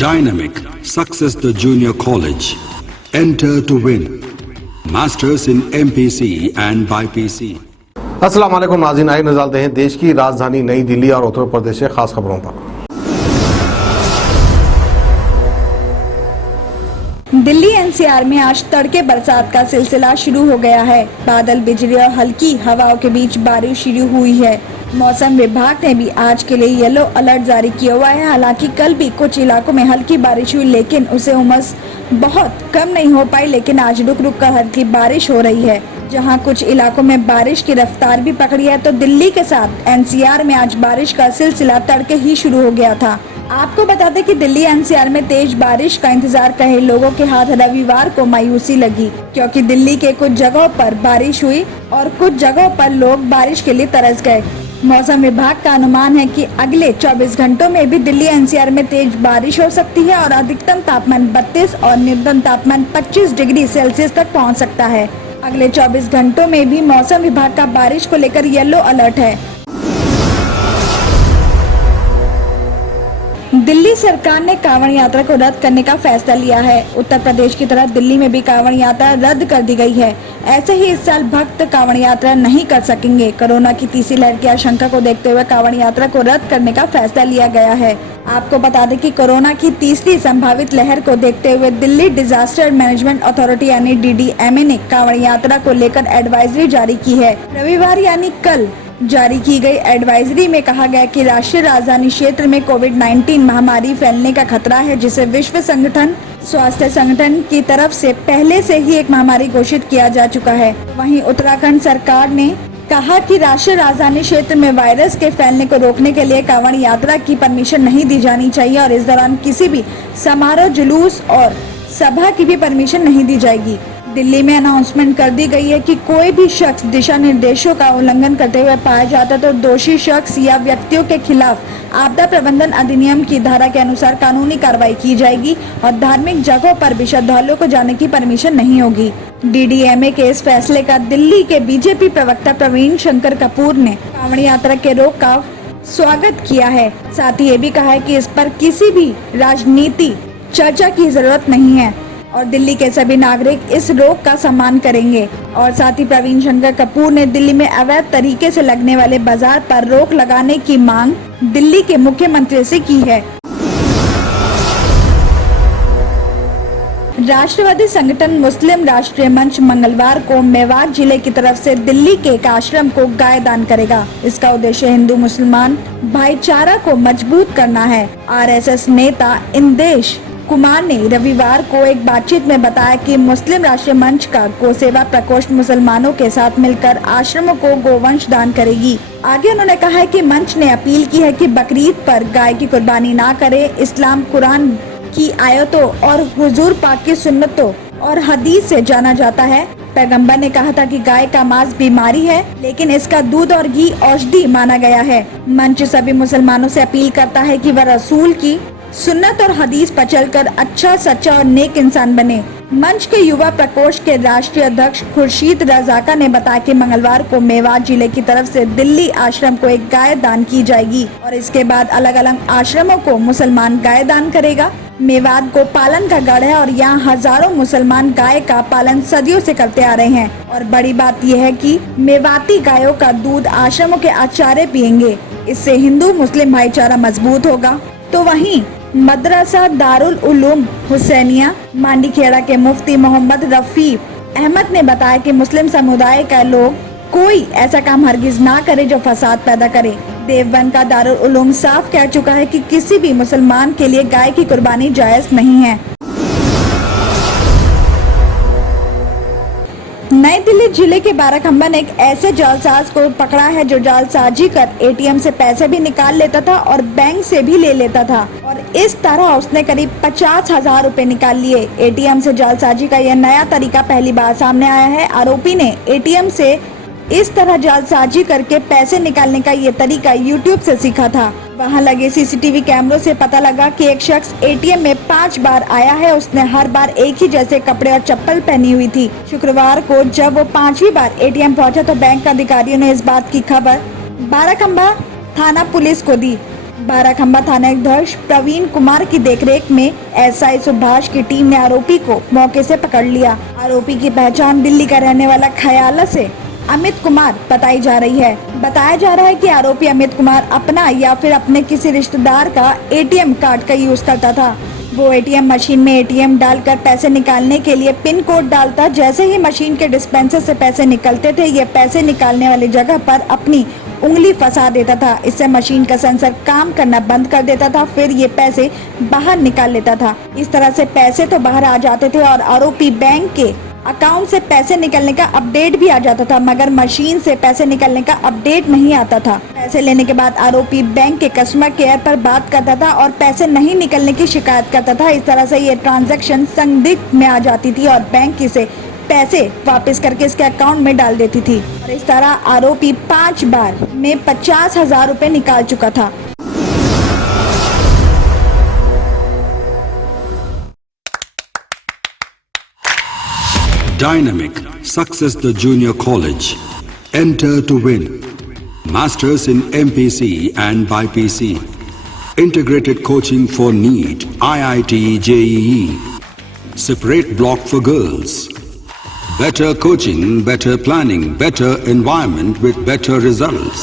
Dynamic Success the Junior College. Enter to win. Masters in MPC and BPC. अस्सलाम वालेकुम नाज़रीन, आइए नज़र डालते हैं देश की राजधानी नई दिल्ली और उत्तर प्रदेश से खास खबरों पर। दिल्ली एनसीआर में आज तड़के बरसात का सिलसिला शुरू हो गया है। बादल, बिजली और हल्की हवाओं के बीच बारिश शुरू हुई है। मौसम विभाग ने भी आज के लिए येलो अलर्ट जारी किया हुआ है। हालांकि कल भी कुछ इलाकों में हल्की बारिश हुई, लेकिन उसे उमस बहुत कम नहीं हो पाई। लेकिन आज रुक रुक कर हल्की बारिश हो रही है। जहां कुछ इलाकों में बारिश की रफ्तार भी पकड़ी है, तो दिल्ली के साथ एनसीआर में आज बारिश का सिलसिला तड़के ही शुरू हो गया था। आपको बता दें कि दिल्ली एनसीआर में तेज बारिश का इंतजार कर रहे लोगों के हाथ रविवार को मायूसी लगी, क्योंकि दिल्ली के कुछ जगहों पर बारिश हुई और कुछ जगहों पर लोग बारिश के लिए तरस गए। मौसम विभाग का अनुमान है कि अगले 24 घंटों में भी दिल्ली एनसीआर में तेज बारिश हो सकती है और अधिकतम तापमान 32 और न्यूनतम तापमान 25 डिग्री सेल्सियस तक पहुंच सकता है। अगले 24 घंटों में भी मौसम विभाग का बारिश को लेकर येलो अलर्ट है। दिल्ली सरकार ने कांवड़ यात्रा को रद्द करने का फैसला लिया है। उत्तर प्रदेश की तरह दिल्ली में भी कांवड़ यात्रा रद्द कर दी गई है। ऐसे ही इस साल भक्त कांवड़ यात्रा नहीं कर सकेंगे। कोरोना की तीसरी लहर की आशंका को देखते हुए कांवड़ यात्रा को रद्द करने का फैसला लिया गया है। आपको बता दें कि कोरोना की तीसरी संभावित लहर को देखते हुए दिल्ली डिजास्टर मैनेजमेंट अथॉरिटी यानी DDMA ने कांवड़ यात्रा को लेकर एडवाइजरी जारी की है। रविवार यानी कल जारी की गई एडवाइजरी में कहा गया कि राष्ट्रीय राजधानी क्षेत्र में कोविड-19 महामारी फैलने का खतरा है, जिसे विश्व स्वास्थ्य संगठन की तरफ से पहले से ही एक महामारी घोषित किया जा चुका है। वहीं उत्तराखंड सरकार ने कहा कि राष्ट्रीय राजधानी क्षेत्र में वायरस के फैलने को रोकने के लिए कांवड़ यात्रा की परमिशन नहीं दी जानी चाहिए और इस दौरान किसी भी समारोह, जुलूस और सभा की भी परमिशन नहीं दी जाएगी। दिल्ली में अनाउंसमेंट कर दी गई है कि कोई भी शख्स दिशा निर्देशों का उल्लंघन करते हुए पाया जाता है तो दोषी शख्स या व्यक्तियों के खिलाफ आपदा प्रबंधन अधिनियम की धारा के अनुसार कानूनी कार्रवाई की जाएगी और धार्मिक जगहों पर भी श्रद्धालुओं को जाने की परमिशन नहीं होगी। DDMA के इस फैसले का दिल्ली के बीजेपी प्रवक्ता प्रवीण शंकर कपूर ने कांवड़ यात्रा के रोक का स्वागत किया है। साथ ही ये भी कहा है कि इस पर किसी भी राजनीति चर्चा की जरूरत नहीं है और दिल्ली के सभी नागरिक इस रोक का सम्मान करेंगे। और साथ ही प्रवीण शंकर कपूर ने दिल्ली में अवैध तरीके से लगने वाले बाजार पर रोक लगाने की मांग दिल्ली के मुख्यमंत्री से की है। राष्ट्रवादी संगठन मुस्लिम राष्ट्रीय मंच मंगलवार को मेवात जिले की तरफ से दिल्ली के एक आश्रम को गाय दान करेगा। इसका उद्देश्य हिंदू मुसलमान भाईचारा को मजबूत करना है। RSS नेता इंदेश कुमार ने रविवार को एक बातचीत में बताया कि मुस्लिम राष्ट्रीय मंच का गोसेवा प्रकोष्ठ मुसलमानों के साथ मिलकर आश्रमों को गोवंश दान करेगी। आगे उन्होंने कहा है कि मंच ने अपील की है कि बकरीद पर गाय की कुर्बानी ना करें। इस्लाम कुरान की आयतों और हुजूर पाक की सुन्नतों और हदीस से जाना जाता है। पैगंबर ने कहा था कि गाय का मांस बीमारी है, लेकिन इसका दूध और घी औषधि माना गया है। मंच सभी मुसलमानों से अपील करता है कि वह रसूल की सुन्नत और हदीस पर चलकर अच्छा, सच्चा और नेक इंसान बने। मंच के युवा प्रकोष्ठ के राष्ट्रीय अध्यक्ष खुर्शीद रजाका ने बताया कि मंगलवार को मेवात जिले की तरफ से दिल्ली आश्रम को एक गाय दान की जाएगी और इसके बाद अलग अलग आश्रमों को मुसलमान गाय दान करेगा। मेवात को पालन का गढ़ है और यहाँ हजारों मुसलमान गाय का पालन सदियों से करते आ रहे हैं और बड़ी बात यह है कि मेवाती गायों का दूध आश्रमों के आचार्य पिएंगे। इससे हिंदू मुस्लिम भाईचारा मजबूत होगा। तो वहीं मदरसा दारुल उलूम हुसैनिया मांडीखेड़ा के मुफ्ती मोहम्मद रफीक अहमद ने बताया कि मुस्लिम समुदाय का लोग कोई ऐसा काम हरगिज ना करे जो फसाद पैदा करे। देवबंद का दारुल उलूम साफ कह चुका है कि किसी भी मुसलमान के लिए गाय की कुर्बानी जायज नहीं है। नई दिल्ली जिले के बाराखंबा ने एक ऐसे जालसाज को पकड़ा है जो जालसाजी कर ATM से पैसे भी निकाल लेता था और बैंक से भी ले लेता था और इस तरह उसने करीब 50,000 रुपए निकाल लिए। ATM से जालसाजी का यह नया तरीका पहली बार सामने आया है। आरोपी ने ATM से इस तरह जालसाजी करके पैसे निकालने का ये तरीका YouTube से सीखा था। वहां लगे CCTV कैमरों से पता लगा कि एक शख्स ATM में 5 बार आया है। उसने हर बार एक ही जैसे कपड़े और चप्पल पहनी हुई थी। शुक्रवार को जब वो 5वीं बार ATM पहुंचा तो बैंक अधिकारियों ने इस बात की खबर बाराखंबा थाना पुलिस को दी। बाराखंबा थाना अध्यक्ष प्रवीण कुमार की देखरेख में एसआई सुभाष की टीम ने आरोपी को मौके से पकड़ लिया। आरोपी की पहचान दिल्ली का रहने वाला खयाला से अमित कुमार बताई जा रही है। बताया जा रहा है कि आरोपी अमित कुमार अपना या फिर अपने किसी रिश्तेदार का एटीएम कार्ड का यूज करता था। वो एटीएम मशीन में एटीएम डालकर पैसे निकालने के लिए पिन कोड डालता। जैसे ही मशीन के डिस्पेंसर से पैसे निकलते थे, ये पैसे निकालने वाली जगह पर अपनी उंगली फंसा देता था। इससे मशीन का सेंसर काम करना बंद कर देता था। फिर ये पैसे बाहर निकाल लेता था। इस तरह से पैसे तो बाहर आ जाते थे और आरोपी बैंक के अकाउंट से पैसे निकलने का अपडेट भी आ जाता था, मगर मशीन से पैसे निकलने का अपडेट नहीं आता था। पैसे लेने के बाद आरोपी बैंक के कस्टमर केयर पर बात करता था और पैसे नहीं निकलने की शिकायत करता था। इस तरह से ये ट्रांजैक्शन संदिग्ध में आ जाती थी और बैंक इसे पैसे वापस करके इसके अकाउंट में डाल देती थी। और इस तरह आरोपी 5 बार में 50,000 रुपए निकाल चुका था। Dynamic Success the Junior College. Enter to win. Masters in MPC and BPC. Integrated coaching for NEET, IIT, JEE. Separate block for girls. Better coaching, better planning, better environment with better results.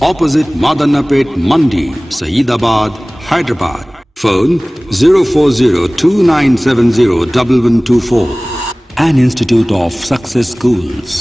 Opposite Madanapet Mandi, Saeedabad, Hyderabad. Phone 04029701124. An Institute of Success Schools.